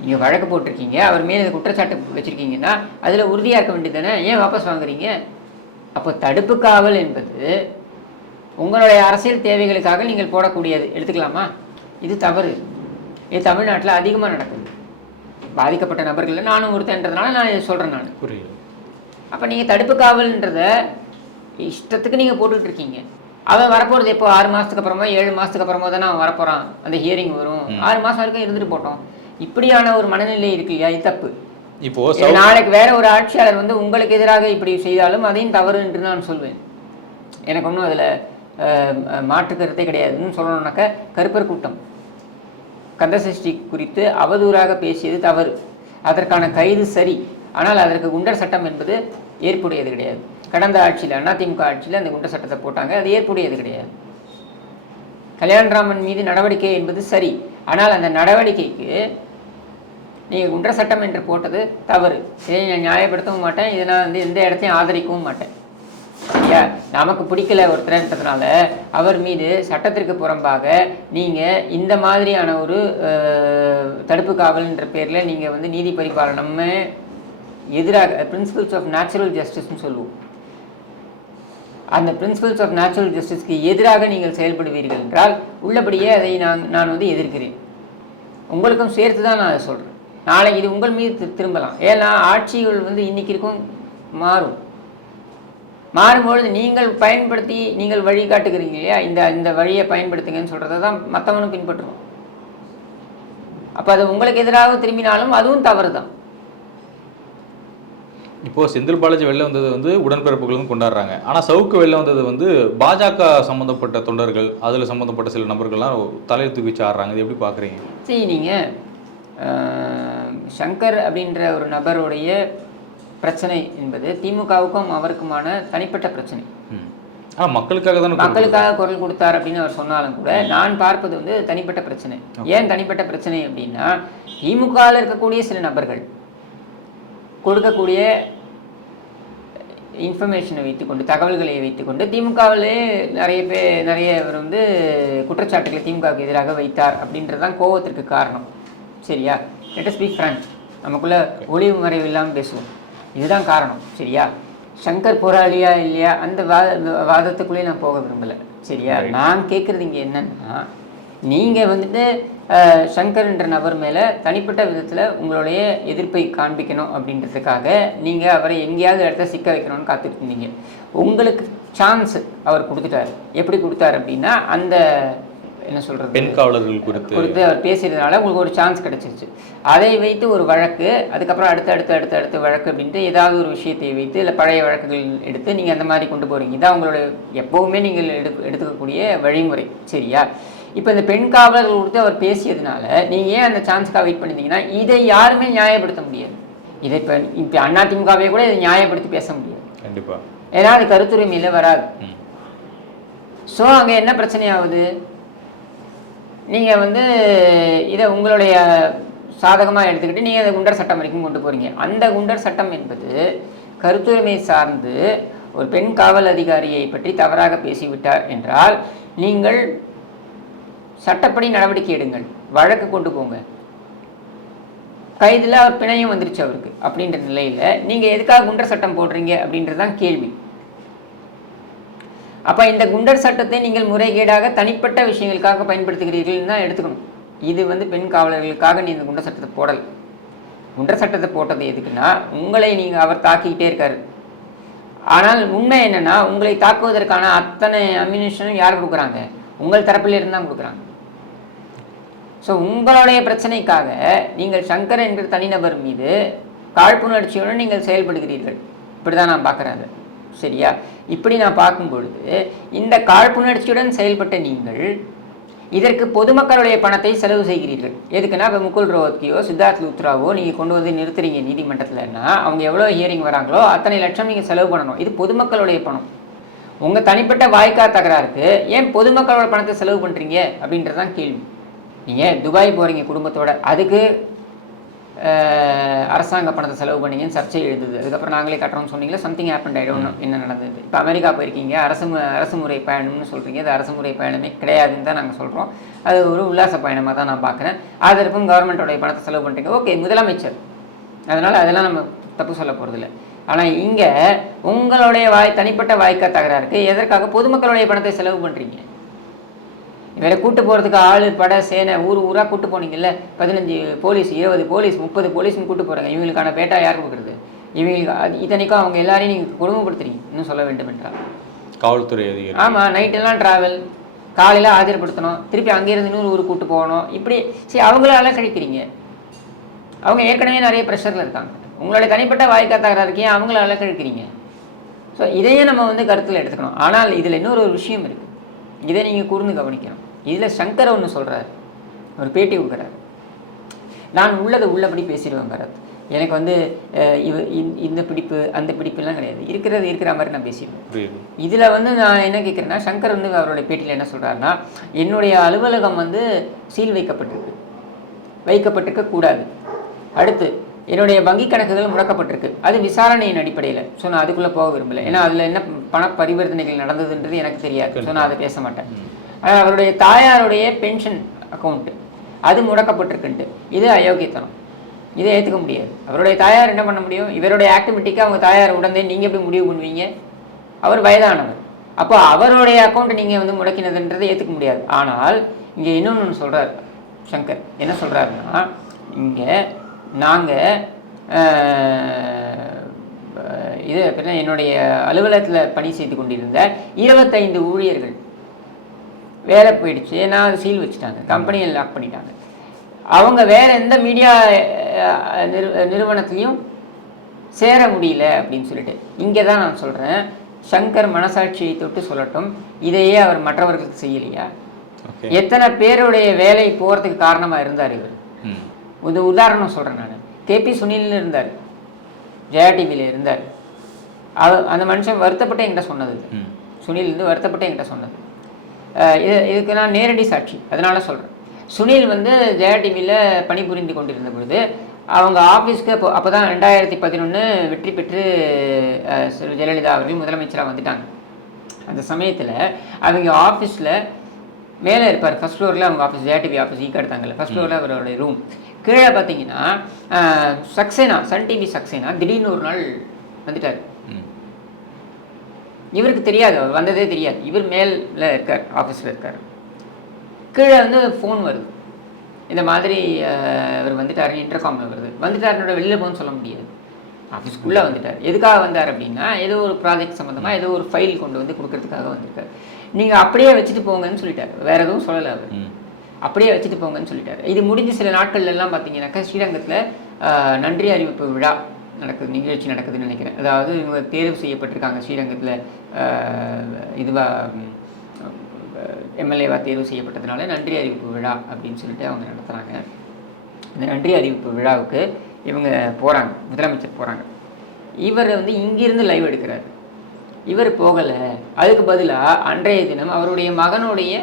நீங்கள் வழக்கு போட்டிருக்கீங்க, அவர் மேலே குற்றச்சாட்டு வச்சுருக்கீங்கன்னா அதில் உறுதியாக இருக்க வேண்டியது தானே, ஏன் வாபஸ் வாங்குறீங்க? அப்போ தடுப்பு காவல் என்பது உங்களுடைய அரசியல் தேவைகளுக்காக நீங்கள் போடக்கூடியது, எடுத்துக்கலாமா? இது தவறு. இது தமிழ்நாட்டில் அதிகமாக நடக்குது. பாதிக்கப்பட்ட நபர்கள் நானும் ஒருத்தன்றதுனால நான் இதை சொல்கிறேன். நான் புரியுது. அப்போ நீங்கள் தடுப்பு காவல்ன்றத இஷ்டத்துக்கு நீங்கள் போட்டுக்கிட்டு இருக்கீங்க. அவன் வரப்போகிறது எப்போ? 6 மாதத்துக்கு அப்புறமா 7 மாதத்துக்கு அப்புறமா தானே அவன் வரப்போகிறான், அந்த ஹியரிங் வரும். 6 மாதம் வரைக்கும் இருந்துட்டு போட்டோம். இப்படியான ஒரு மனநிலை இருக்கு இல்லையா? இது தப்பு. இப்போ நாளைக்கு வேற ஒரு ஆட்சியாளர் வந்து உங்களுக்கு எதிராக இப்படி செய்தாலும் அதையும் தவறு என்று நான் சொல்வேன். எனக்கு ஒன்றும் அதில் மாற்று கருத்தே கிடையாதுன்னு சொல்லணும்னாக்க, கருப்பர் கூட்டம் கந்தசஷ்டி குறித்து அவதூறாக பேசியது தவறு, அதற்கான கைது சரி. ஆனால் அதற்கு குண்டர் சட்டம் என்பது ஏற்புடையது கிடையாது. கடந்த ஆட்சியில், அதிமுக ஆட்சியில் அந்த குண்டர் சட்டத்தை போட்டாங்க, அது ஏற்புடையது கிடையாது. கல்யாணராமன் மீது நடவடிக்கை என்பது சரி, ஆனால் அந்த நடவடிக்கைக்கு நீங்கள் குண்டர் சட்டம் என்று போட்டது தவறு. இதை நான் நியாயப்படுத்தவும் மாட்டேன், இதை நான் வந்து எந்த இடத்தையும் ஆதரிக்கவும் மாட்டேன். சரியா? நமக்கு பிடிக்கல ஒருத்தரன்றதுனால அவர் மீது சட்டத்திற்கு புறம்பாக நீங்கள் இந்த மாதிரியான ஒரு தடுப்பு காவல்ன்ற பேரில் நீங்கள் வந்து நீதி பரிபாலனம் எதிராக பிரின்சிபல்ஸ் ஆஃப் நேச்சுரல் ஜஸ்டிஸ்ன்னு சொல்லுவோம். அந்த பிரின்சிபல்ஸ் ஆஃப் நேச்சுரல் ஜஸ்டிஸ்க்கு எதிராக நீங்கள் செயல்படுவீர்கள் என்றால் உள்ளபடியே அதை நான் வந்து எதிர்க்கிறேன். உங்களுக்கும் சேர்த்து தான் நான் அதை சொல்கிறேன். நாளைக்கு இது உங்கள் மீது திரும்பலாம். ஏன்னா ஆட்சிகள் வந்து இன்றைக்கி இருக்கும் மாறும்பொழுது நீங்கள் பயன்படுத்தி நீங்கள் வழி காட்டுக்கிறீங்க இல்லையா, இந்த வழியை பயன்படுத்துங்கன்னு சொல்கிறத தான் மற்றவனும் பின்பற்றுவோம். அப்போ அது உங்களுக்கு எதிராக திரும்பினாலும் அதுவும் தவறு தான். இப்போது செந்தில் பாலாஜி வெளில வந்தது வந்து உடன்பிறப்புகளும் கொண்டாடுறாங்க. ஆனால் சவுக்கு வெளில வந்தது வந்து பாஜக சம்மந்தப்பட்ட தொண்டர்கள், அதில் சம்மந்தப்பட்ட சில நபர்கள்லாம் தலையை தூக்கி வச்சு ஆடுறாங்க. இது எப்படி பார்க்குறீங்க? சரி, நீங்கள் சங்கர் அப்படின்ற ஒரு நபருடைய பிரச்சனை என்பது திமுகவுக்கும் அவருக்குமான தனிப்பட்ட பிரச்சனை. ஆனால் மக்களுக்காக குரல் கொடுத்தார் அப்படின்னு அவர் சொன்னாலும் கூட நான் பார்ப்பது வந்து தனிப்பட்ட பிரச்சனை. ஏன் தனிப்பட்ட பிரச்சனை அப்படின்னா, திமுகவில் இருக்கக்கூடிய சில நபர்கள் கொடுக்கக்கூடிய இன்ஃபர்மேஷனை வைத்துக்கொண்டு, தகவல்களை வைத்துக்கொண்டு திமுகவிலே நிறையவர் வந்து குற்றச்சாட்டுகளை திமுகவுக்கு எதிராக வைத்தார் அப்படின்றது தான் கோபத்திற்கு காரணம். சரியா? லெட் அஸ் பீ ஃப்ராங்க், நமக்குள்ள ஒளிவு மறைவு இல்லாமல் பேசுவோம். இதுதான் காரணம். சரியா? சங்கர் போராளியா இல்லையா அந்த வாதத்துக்குள்ளே நான் போக விரும்பலை. சரியா? நான் கேட்குறது இங்கே என்னன்னா, நீங்கள் வந்துட்டு சங்கர்ன்ற நபர் மேலே தனிப்பட்ட விதத்தில் உங்களுடைய எதிர்ப்பை காண்பிக்கணும் அப்படின்றதுக்காக நீங்கள் அவரை எங்கேயாவது இடத்த சிக்க வைக்கணும்னு காத்துட்டு இருந்தீங்க. உங்களுக்கு சான்ஸ் அவர் கொடுத்துட்டார். எப்படி கொடுத்தார் அப்படின்னா, அந்த என்ன சொல்கிறது, பெண் காவலர்கள் கொடுத்து அவர் பேசுறதுனால உங்களுக்கு ஒரு சான்ஸ் கிடச்சிருச்சு. அதை வைத்து ஒரு வழக்கு, அதுக்கப்புறம் அடுத்த வழக்கு அப்படின்ட்டு ஏதாவது ஒரு விஷயத்தை வைத்து இல்லை பழைய வழக்குகள் எடுத்து நீங்கள் அந்த மாதிரி கொண்டு போகிறீங்க. இதான் உங்களுடைய எப்போவுமே நீங்கள் எடுத்துக்கக்கூடிய வழிமுறை. சரியா? இப்போ இந்த பெண் காவலர்கள் கொடுத்து அவர் பேசியதுனால நீங்கள் ஏன் அந்த சான்ஸ்க்காக வெயிட் பண்ணியிருந்தீங்கன்னா, இதை யாருமே நியாயப்படுத்த முடியாது. இதை இப்போ அதிமுகவே கூட இதை நியாயப்படுத்தி பேச முடியாது கண்டிப்பாக. ஏன்னா அது கருத்துரிமையில் வராது. ஸோ அங்கே என்ன பிரச்சனை ஆகுது, நீங்கள் வந்து இதை உங்களுடைய சாதகமாக எடுத்துக்கிட்டு நீங்கள் அந்த குண்டர் சட்டம் வரைக்கும் கொண்டு போகிறீங்க. அந்த குண்டர் சட்டம் என்பது கருத்துரிமை சார்ந்து ஒரு பெண் காவல் அதிகாரியை பற்றி தவறாக பேசிவிட்டார் என்றால் நீங்கள் சட்டப்படி நடவடிக்கை எடுங்கள், வழக்கு கொண்டு போங்க. கைதில் அவர் பிணையும் வந்துருச்சு அவருக்கு அப்படின்ற நிலையில் நீங்கள் எதுக்காக குண்டர் சட்டம் போடுறீங்க அப்படின்றது தான் கேள்வி. அப்போ இந்த குண்டர் சட்டத்தை நீங்கள் முறைகேடாக தனிப்பட்ட விஷயங்களுக்காக பயன்படுத்துகிறீர்கள்னு தான் எடுத்துக்கணும். இது வந்து பெண் காவலர்களுக்காக நீ இந்த குண்டர் சட்டத்தை போடலை. குண்டர் சட்டத்தை போட்டது எதுக்குன்னா, உங்களை நீங்கள் அவர் தாக்கிக்கிட்டே இருக்காரு. ஆனால் உண்மை என்னென்னா, உங்களை தாக்குவதற்கான அத்தனை அம்யூனிஷனும் யார் கொடுக்குறாங்க? உங்கள் தரப்பில் இருந்து தான் கொடுக்குறாங்க. ஸோ உங்களுடைய பிரச்சனைக்காக நீங்கள் சங்கர் என்கிற தனிநபர் மீது காழ்ப்புணர்ச்சியுடன் நீங்கள் செயல்படுகிறீர்கள். இப்படி தான் நான் பார்க்குறேன். சரியா? இப்படி நான் பார்க்கும் பொழுது இந்த காழ்ப்புணர்ச்சியுடன் செயல்பட்ட நீங்கள் இதற்கு பொதுமக்களுடைய பணத்தை செலவு செய்கிறீர்கள். எதுக்குன்னா, இப்போ முகுல் ரோஹத்கியோ சித்தார்த் லூத்ராவோ நீங்கள் கொண்டு வந்து நிறுத்துறீங்க நீதிமன்றத்தில்னா, அவங்க எவ்வளோ ஹியரிங் வராங்களோ அத்தனை லட்சம் நீங்கள் செலவு பண்ணணும். இது பொதுமக்களுடைய பணம். உங்கள் தனிப்பட்ட வாய்க்கா தகராறுக்கு ஏன் பொதுமக்களோட பணத்தை செலவு பண்ணுறீங்க அப்படின்றது தான் கேள்வி. நீங்கள் துபாய் போகிறீங்க குடும்பத்தோட, அதுக்கு அரசாங்க பணத்தை செலவு பண்ணிங்கன்னு சர்ச்சை எழுதுது. அதுக்கப்புறம் நாங்களே கட்டுறோம்னு சொன்னீங்களா, something happen, I don't know என்ன நடந்தது. இப்போ அமெரிக்கா போயிருக்கீங்க, அரசுமுறை பயணம்னு சொல்கிறீங்க. அது அரசுமுறை பயணமே கிடையாதுன்னு தான் நாங்கள் சொல்கிறோம். அது ஒரு உல்லாச பயணமாக தான் நான் பார்க்குறேன். அதற்கும் கவர்மெண்ட்டோடைய பணத்தை செலவு பண்ணுறீங்க. ஓகே, முதலமைச்சர், அதனால் அதெல்லாம் நம்ம தப்பு சொல்ல போகிறதில்ல. ஆனால் இங்கே உங்களுடைய தனிப்பட்ட வாய்க்கா தகராறுக்கு எதற்காக பொதுமக்களுடைய பணத்தை செலவு பண்ணுறீங்க? இவரை கூட்டு போகிறதுக்கு ஆள் பட சேனை ஊராக கூட்டு போனீங்கல்ல, 15 போலீஸ் 20 போலீஸ் 30 போலீஸ்னு கூட்டு போகிறாங்க. இவங்களுக்கான பேட்டா யார் கொடுக்குறது? இவங்களுக்கு இத்தனைக்கும் அவங்க எல்லாரையும் நீங்கள் கொடுமைப்படுத்துறீங்க. இன்னும் சொல்ல வேண்டும் என்றால் காவல்துறை அதிகாரி. ஆமாம், நைட்டெல்லாம் ட்ராவல், காலையில் ஆஜர்படுத்தணும், திருப்பி அங்கேருந்து இன்னொரு ஊருக்கு கூட்டு போகணும். இப்படி சரி அவங்களால கழிக்கிறீங்க. அவங்க ஏற்கனவே நிறைய ப்ரெஷரில் இருக்காங்க. உங்களுடைய தனிப்பட்ட வாய்க்கா தகராறுக்கு ஏன் அவங்களால கழிக்கிறீங்க? ஸோ இதையே நம்ம வந்து கருத்தில் எடுத்துக்கணும். ஆனால் இதில் இன்னொரு விஷயம் இருக்குது, இதை நீங்கள் கூர்ந்து கவனிக்கணும். இதில் சங்கர் ஒன்று சொல்கிறார், ஒரு பேட்டி கொடுக்குறாரு. நான் உள்ளபடி பேசிடுவேன் பரத், எனக்கு வந்து இந்த பிடிப்பு அந்த பிடிப்புலாம் கிடையாது, இருக்கிற மாதிரி நான் பேசிடுவேன். இதில் வந்து நான் என்ன கேட்குறேன்னா, சங்கர் வந்து அவருடைய பேட்டியில் என்ன சொல்கிறாருன்னா, என்னுடைய அலுவலகம் வந்து சீல் வைக்கப்பட்டிருக்க கூடாது. அடுத்து என்னுடைய வங்கி கணக்குகள் முடக்கப்பட்டிருக்கு, அது விசாரணையின் அடிப்படையில். ஸோ நான் அதுக்குள்ளே போக விரும்பலை. ஏன்னா அதில் என்ன பண பரிவர்த்தனைகள் நடந்ததுன்றது எனக்கு தெரியாது. ஸோ நான் அதை பேச மாட்டேன். அவருடைய தாயாருடைய பென்ஷன் அக்கௌண்ட்டு அது முடக்கப்பட்டிருக்குன்ட்டு, இது அயோக்கியத்தனம், இதை ஏற்றுக்க முடியாது. அவருடைய தாயார் என்ன பண்ண முடியும்? இவருடைய ஆக்டிவிட்டிக்கு அவங்க தாயார் உடனே நீங்கள் எப்படி முடிவு பண்ணுவீங்க? அவர் வயதானவர். அப்போ அவருடைய அக்கௌண்ட்டை நீங்கள் வந்து முடக்கினதுன்றதை ஏற்றுக்க முடியாது. ஆனால் இங்கே இன்னொன்று சொல்கிறார் சங்கர் என்ன சொல்கிறாருன்னா, இங்கே நாங்கள் இது அப்படின்னா என்னுடைய அலுவலகத்தில் பணி செய்து கொண்டிருந்த 25 ஊழியர்கள் வேலை போயிடுச்சு. நான் அதை சீல் வச்சுட்டாங்க, கம்பெனியை லாக் பண்ணிட்டாங்க. அவங்க வேறு எந்த மீடியா நிறுவனத்துலேயும் சேர முடியல அப்படின்னு சொல்லிட்டு. இங்கே தான் நான் சொல்கிறேன், சங்கர் மனசாட்சியை தொட்டு சொல்லட்டும், இதையே அவர் மற்றவர்களுக்கு செய்யலையா? எத்தனை பேருடைய வேலை போகிறதுக்கு காரணமாக இருந்தார் இவர்? ஒரு உதாரணம் சொல்கிறேன் நான். கேபி சுனில்னு இருந்தார், ஜெயா டிவியில் இருந்தார். அந்த மனுஷன் வருத்தப்பட்டு என்கிட்ட சொன்னது, சுனில் வந்து வருத்தப்பட்டு என்கிட்ட சொன்னது. இதுக்கு நான் நேரடி சாட்சி, அதனால சொல்கிறேன். சுனில் வந்து ஜெயா டிவியில் பணிபுரிந்து கொண்டிருந்த பொழுது அவங்க ஆஃபீஸ்க்கு அப்போ தான் 2011 வெற்றி பெற்று ஜெயலலிதா அவர்கள் முதலமைச்சராக வந்துட்டாங்க. அந்த சமயத்தில் அவங்க ஆஃபீஸில் மேலே இருப்பார், ஃபஸ்ட் ஃப்ளோரில் அவங்க ஆஃபீஸ், ஜெயா டிவி ஆஃபீஸ் ஈக்க எடுத்தாங்கல்ல, ஃபஸ்ட் ஃப்ளோரில் அவருடைய ரூம். கீழே பார்த்தீங்கன்னா சக்சேனா, சன் டிவி சக்சேனா திடீர்னு ஒரு நாள் வந்துட்டார். இவருக்கு தெரியாது, அவர் வந்ததே தெரியாது. இவர் மேலே இருக்கார், ஆஃபீஸில் இருக்கார். கீழே வந்து ஃபோன் வருது, இந்த மாதிரி அவர் வந்துட்டார், இன்டர்காமில் வருது. வந்துட்டாருனோட வெளியில் போகணும்னு சொல்ல முடியாது, ஆஃபீஸ்க்குள்ளே வந்துட்டார். எதுக்காக வந்தார் அப்படின்னா, ஏதோ ஒரு ப்ராஜெக்ட் சம்மந்தமாக ஏதோ ஒரு ஃபைல் கொண்டு வந்து கொடுக்கறதுக்காக வந்திருக்கார். நீங்கள் அப்படியே வச்சுட்டு போங்கன்னு சொல்லிட்டார், வேறு எதுவும் சொல்லலை அவர், அப்படியே வச்சுட்டு போங்கன்னு சொல்லிட்டார். இது முடிஞ்ச சில நாட்கள்லாம் பார்த்தீங்கன்னாக்கா ஸ்ரீரங்கத்தில் நன்றி அறிவிப்பு விழா நிகழ்ச்சி நடக்குதுன்னு நினைக்கிறேன். அதாவது இவங்க தேர்வு செய்யப்பட்டிருக்காங்க ஸ்ரீரங்கத்தில், இதுவாக எம்எல்ஏவாக தேர்வு செய்யப்பட்டதுனால நன்றி அறிவிப்பு விழா அப்படின்னு சொல்லிட்டு அவங்க நடத்துகிறாங்க. இந்த நன்றி அறிவிப்பு விழாவுக்கு இவங்க போகிறாங்க, முதலமைச்சர் போகிறாங்க. இவர் வந்து இங்கிருந்து லைவ் எடுக்கிறார். இவர் போகலை, அதுக்கு பதிலாக அன்றைய தினம் அவருடைய மகனுடைய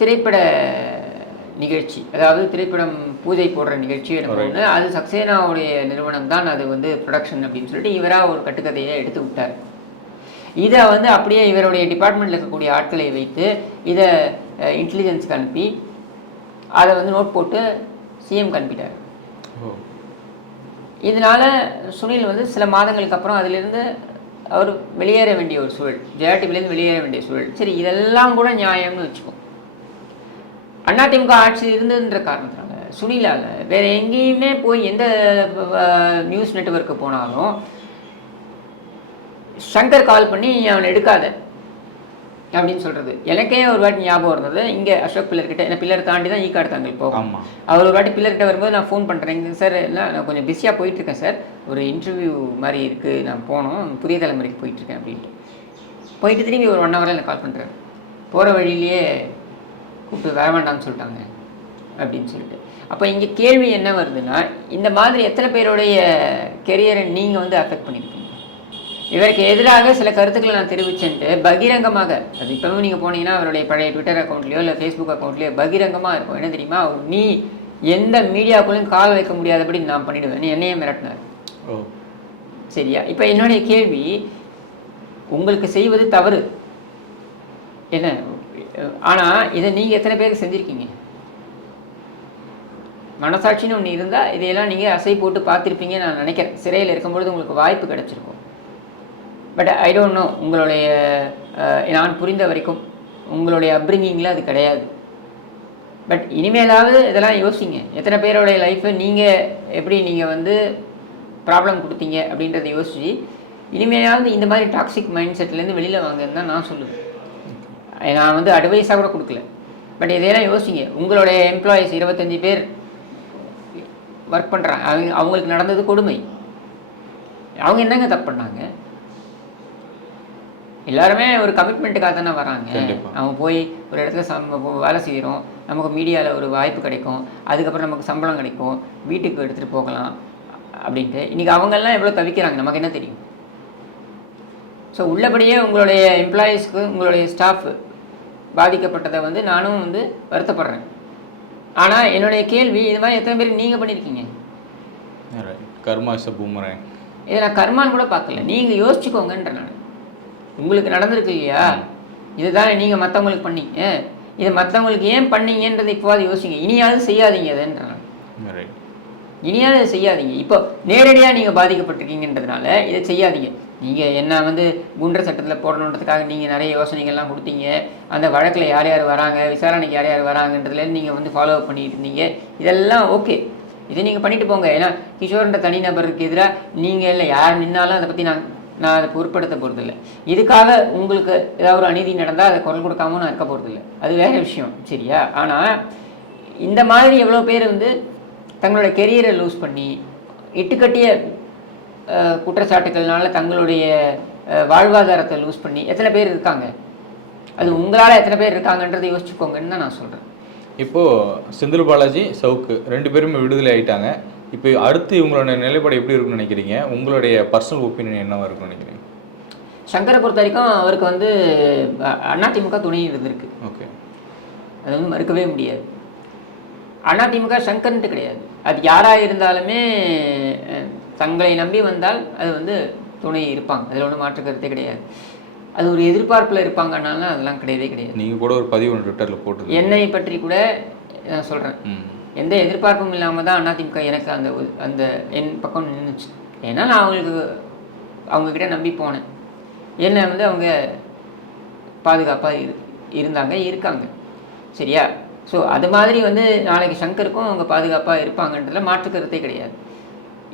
திரைப்பட நிகழ்ச்சி, அதாவது திரைப்படம் பூஜை போடுற நிகழ்ச்சி ஒன்று, அது சக்சேனாவுடைய நிறுவனம் தான் அது வந்து ப்ரொடக்ஷன் அப்படின்னு சொல்லிட்டு இவராக ஒரு கட்டுக்கதையை எடுத்து விட்டார். இதை வந்து அப்படியே இவருடைய டிபார்ட்மெண்ட்டில் இருக்கக்கூடிய ஆட்களை வைத்து இதை இன்டெலிஜென்ஸுக்கு அனுப்பி அதை வந்து நோட் போட்டு சிஎம்க்கு அனுப்பிட்டார். இதனால் சுனில் வந்து சில மாதங்களுக்கு அப்புறம் அதிலிருந்து அவர் வெளியேற வேண்டிய ஒரு சூழல், ஜெயா டிவிலேருந்து வெளியேற வேண்டிய சூழல். சரி, இதெல்லாம் கூட நியாயம்னு வச்சுக்கோம். அதிமுக ஆட்சி இருந்ததுன்ற காரணத்தினால சுனிலால் வேறு எங்கேயுமே போய் எந்த நியூஸ் நெட்வொர்க்கு போனாலும் சங்கர் கால் பண்ணி அவனை எடுக்காத அப்படின்னு சொல்கிறது. எனக்கே ஒரு வாட்டி ஞாபகம் இருந்தது, இங்கே அசோக் பில்லர்கிட்ட, என்ன பில்லர் தாண்டி தான் ஈக்காடு தாங்கல் போகும். அவர் ஒரு வாட்டி பில்லர்கிட்ட வரும்போது நான் ஃபோன் பண்ணுறேன், சார் இல்லை நான் கொஞ்சம் பிஸியாக போயிட்டுருக்கேன் சார், ஒரு இன்டர்வியூ மாதிரி இருக்குது, நான் போனோம், புதிய தலைமுறைக்கு போயிட்டுருக்கேன் அப்படின்ட்டு. போயிட்டு திரும்பி ஒரு 1 ஹவரில் எனக்கு கால் பண்ணுறாரு. போகிற வழியிலேயே கூப்பிட்டு வர வேண்டாம்னு சொல்லிட்டாங்க அப்படின்னு சொல்லிட்டு. அப்போ இங்கே கேள்வி என்ன வருதுன்னா, இந்த மாதிரி எத்தனை பேருடைய கெரியரை நீங்கள் வந்து அஃபெக்ட் பண்ணியிருக்கீங்க? இவருக்கு எதிராக சில கருத்துக்களை நான் தெரிவிச்சேன்ட்டு பகிரங்கமாக, அது இப்போவும் நீங்கள் போனீங்கன்னா அவருடைய பழைய ட்விட்டர் அக்கௌண்ட்லேயோ இல்லை ஃபேஸ்புக் அக்கௌண்ட்லேயோ பகிரங்கமாக இருக்கும். என்ன தெரியுமா, நீ எந்த மீடியாக்குள்ளேயும் கால் வைக்க முடியாதபடி நான் பண்ணிவிடுவேன், நீ என்னையே மிரட்டினார். சரியா? இப்போ என்னுடைய கேள்வி, உங்களுக்கு செய்வது தவறு என்ன, ஆனால் இதை நீங்கள் எத்தனை பேருக்கு செஞ்சுருக்கீங்க? மனசாட்சின்னு ஒன்று இருந்தால் இதையெல்லாம் நீங்கள் அசை போட்டு பார்த்துருப்பீங்க நான் நினைக்கிறேன். சிறையில் இருக்கும்பொழுது உங்களுக்கு வாய்ப்பு கிடச்சிருக்கும். பட் ஐ டோன்ட் நோ, உங்களுடைய நான் புரிந்த வரைக்கும் உங்களுடைய அப்ரிங்கிங்கில் அது கிடையாது. பட் இனிமேலாவது இதெல்லாம் யோசிங்க. எத்தனை பேரோடைய லைஃப்பை நீங்கள் எப்படி நீங்கள் வந்து ப்ராப்ளம் கொடுத்தீங்க அப்படின்றத யோசிச்சு இனிமேலாவது இந்த மாதிரி டாக்ஸிக் மைண்ட் செட்லேருந்து வெளியில் வாங்கன்னு தான் நான் சொல்லுவேன். நான் வந்து அட்வைஸாக கூட கொடுக்கல, பட் இதையெல்லாம் யோசிங்க. உங்களுடைய எம்ப்ளாயீஸ் 25 பேர் ஒர்க் பண்ணுறாங்க, அவங்களுக்கு நடந்தது கொடுமை. அவங்க என்னங்க தப்பு பண்ணாங்க? எல்லாருமே ஒரு கமிட்மெண்ட்டுக்காக தானே வராங்க. அவங்க போய் ஒரு இடத்துல வேலை செய்கிறோம், நமக்கு மீடியாவில் ஒரு வாய்ப்பு கிடைக்கும், அதுக்கப்புறம் நமக்கு சம்பளம் கிடைக்கும், வீட்டுக்கு எடுத்துகிட்டு போகலாம் அப்படின்ட்டு. இன்றைக்கி அவங்கெல்லாம் எவ்வளோ தவிக்கிறாங்க நமக்கு என்ன தெரியும்? ஸோ உள்ளபடியே உங்களுடைய எம்ப்ளாயீஸ்க்கு உங்களுடைய ஸ்டாஃப் பாதிக்கப்பட்டதை வந்து நானும் வந்து வருத்தப்படுறேன். ஆனால் என்னுடைய கேள்வி, இது மாதிரி எத்தனை பேர் நீங்கள் பண்ணியிருக்கீங்க? கர்மா இஸ் எ பூமரேங். இதை நான் கர்மான்னு கூட பார்க்கல, நீங்கள் யோசிச்சுக்கோங்கன்ற. நான் உங்களுக்கு நடந்திருக்கு இல்லையா, இதுதான் நீங்கள் மற்றவங்களுக்கு பண்ணீங்க, இதை மற்றவங்களுக்கு ஏன் பண்ணீங்கன்றதை இப்போது யோசிங்க. இனியாவது செய்யாதீங்க அதுன்ற. இனியாவது செய்யாதீங்க. இப்போ நேரடியாக நீங்கள் பாதிக்கப்பட்டிருக்கீங்கன்றதுனால இதை செய்யாதீங்க. நீங்கள் என்ன வந்து குண்டர் சட்டத்தில் போடணுன்றதுக்காக நீங்கள் நிறைய யோசனைகள்லாம் கொடுத்தீங்க. அந்த வழக்கில் யார் யார் வராங்க, விசாரணைக்கு யார் யார் வராங்கன்றதுலேருந்து நீங்கள் வந்து ஃபாலோ அப் பண்ணிட்டு இருந்தீங்க. இதெல்லாம் ஓகே, இதை நீங்கள் பண்ணிட்டு போங்க. ஏன்னா கிஷோர்ன்ற தனிநபருக்கு எதிராக நீங்கள் இல்லை யார் நின்னாலும் அதை பற்றி நான் அதை பொருட்படுத்த போகிறதில்ல. இதுக்காக உங்களுக்கு ஏதாவது ஒரு அநீதி நடந்தால் அதை குரல் கொடுக்காம நான் இருக்க போகிறதில்ல, அது வேறு விஷயம், சரியா? ஆனால் இந்த மாதிரி எவ்வளோ பேர் வந்து தங்களோட கெரியரை லூஸ் பண்ணி இட்டுக்கட்டிய குற்றச்சாட்டுகள்னால தங்களுடைய வாழ்வாதாரத்தை லூஸ் பண்ணி எத்தனை பேர் இருக்காங்க? அது உங்களால் எத்தனை பேர் இருக்காங்கன்றதை யோசிச்சுக்கோங்கன்னு தான் நான் சொல்கிறேன். இப்போது செந்தில் பாலாஜி, சவுக்கு 2 பேருமே விடுதலை ஆகிட்டாங்க. இப்போ அடுத்து இவங்களோட நிலைப்பாடு எப்படி இருக்குன்னு நினைக்கிறீங்க? உங்களுடைய பர்சனல் ஒப்பீனியன் என்னவா இருக்குன்னு நினைக்கிறீங்க? சங்கரை பொறுத்த வரைக்கும் அவருக்கு வந்து அதிமுக துணை இருந்திருக்கு. ஓகே, அது வந்து மறுக்கவே முடியாது. அதிமுக சங்கர்ன்ட்டு கிடையாது, அது யாராக இருந்தாலுமே தங்களை நம்பி வந்தால் அது வந்து துணை இருப்பாங்க, அதில் ஒன்றும் மாற்று கருத்தே கிடையாது. அது ஒரு எதிர்பார்ப்பில் இருப்பாங்கன்னாலும் அதெல்லாம் கிடையவே கிடையாது. நீங்கள் கூட ஒரு பதிவு ஒன்று ட்விட்டரில் போட்டு என்னை பற்றி கூட நான் சொல்கிறேன், எந்த எதிர்பார்ப்பும் இல்லாமல் தான் அதிமுக எனக்கு அந்த என் பக்கம் நின்றுச்சு. ஏன்னா நான் அவங்கக்கிட்ட நம்பி போனேன். என்னை வந்து அவங்க பாதுகாப்பாக இருக்காங்க, சரியா? ஸோ அது மாதிரி வந்து நாளைக்கு சங்கருக்கும் அவங்க பாதுகாப்பாக இருப்பாங்கன்றதுல மாற்று கருத்தே கிடையாது.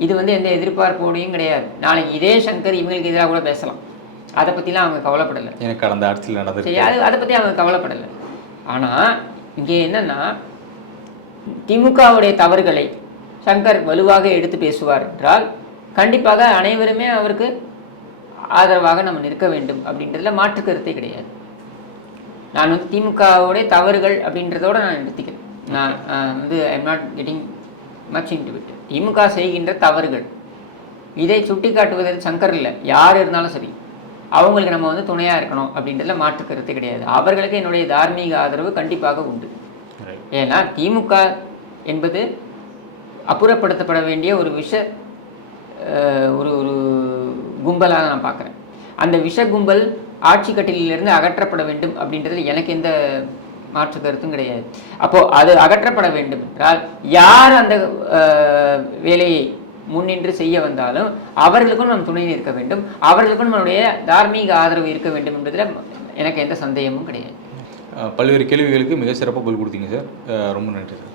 இது வந்து எந்த எதிர்பார்ப்போடையும் கிடையாது. நாளைக்கு இதே சங்கர் இவங்களுக்கு எதிராக கூட பேசலாம், அதை பற்றிலாம் அவங்க கவலைப்படலை. எனக்கு கடந்த ஆட்சியில் நடந்தது, சரி, அதை பற்றி அவங்க கவலைப்படலை. ஆனால் இங்கே என்னென்னா, திமுகவுடைய தவறுகளை சங்கர் வலுவாக எடுத்து பேசுவார் என்றால் கண்டிப்பாக அனைவருமே அவருக்கு ஆதரவாக நம்ம நிற்க வேண்டும் அப்படின்றதுல மாற்று கருத்தே கிடையாது. நான் வந்து திமுகவுடைய தவறுகள் அப்படின்றதோடு நான் நிறுத்திக்கிறேன். நான் வந்து I am not getting much into it. DMK செய்கின்ற தவறுகள் இதை சுட்டி காட்டுவதில் சங்கர் இல்லை, யார் இருந்தாலும் சரி அவங்களுக்கு நம்ம வந்து துணையாக இருக்கணும் அப்படின்றதுல மாற்று கருத்தே கிடையாது. அவர்களுக்கு என்னுடைய தார்மீக ஆதரவு கண்டிப்பாக உண்டு. ஏன்னா திமுக என்பது அப்புறப்படுத்தப்பட வேண்டிய ஒரு ஒரு கும்பலாக நான் பார்க்குறேன். அந்த விஷ கும்பல் ஆட்சி கட்டிலிருந்து அகற்றப்பட வேண்டும் அப்படின்றதுல எனக்கு எந்த மாற்று கருத்தும் கிடையாது. அப்போது அது அகற்றப்பட வேண்டும் என்றால் யார் அந்த வேலையை முன்னின்று செய்ய வந்தாலும் அவர்களுக்கும் நாம் துணை நிற்க வேண்டும், அவர்களுக்கும் நம்மளுடைய தார்மீக ஆதரவு இருக்க வேண்டும் என்பதில் எனக்கு எந்த சந்தேகமும் கிடையாது. பல்வேறு கேள்விகளுக்கு மிக சிறப்பாக பதில் கொடுத்தீங்க சார். ரொம்ப நன்றி சார்.